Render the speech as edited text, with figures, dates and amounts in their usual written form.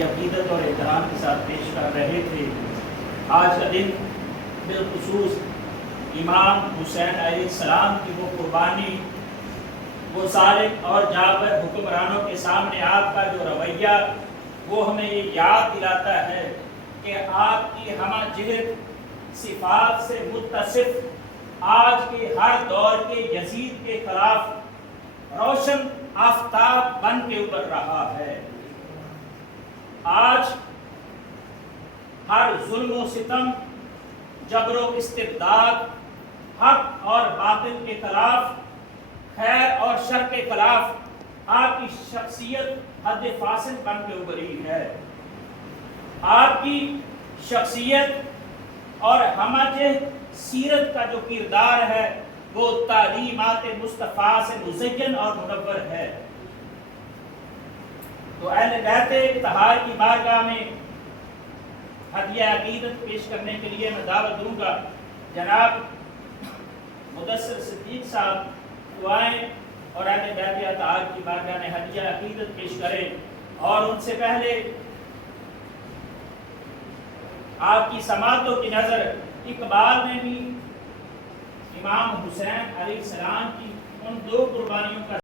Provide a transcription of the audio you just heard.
بڑی عقیدت اور احترام کے ساتھ پیش کر رہے تھے۔ آج کا دن بالخصوص امام حسین علیہ السلام کی وہ قربانی، وہ ظالم اور جابر حکمرانوں کے سامنے آپ کا جو رویہ، وہ ہمیں یہ یاد دلاتا ہے کہ آپ کی ہمہ جہت صفات سے متصف آج کے ہر دور کے یزید کے خلاف روشن آفتاب بن کے ابھر رہا ہے۔ آج ہر ظلم و ستم، جبر و استبداد، حق اور باطل کے خلاف، خیر اور شر کے خلاف آپ کی شخصیت حد فاصل بن کے ابھری ہے۔ آپ کی شخصیت اور ہمہ سیرت کا جو کردار ہے وہ تعلیمات مصطفیٰ سے مزین اور منور ہے۔ تو اہل بیت اطہار کی بارگاہ میں ہدیہ عقیدت پیش کرنے کے لیے میں دعوت دوں گا۔ جناب مدثر صدیق صاحب تو آئیں اور اہل بیت اطہار کی بارگاہ میں ہدیہ عقیدت پیش کریں، اور ان سے پہلے آپ کی سماعتوں کی نظر اقبال میں بھی امام حسین علیہ السلام کی ان دو قربانیوں کا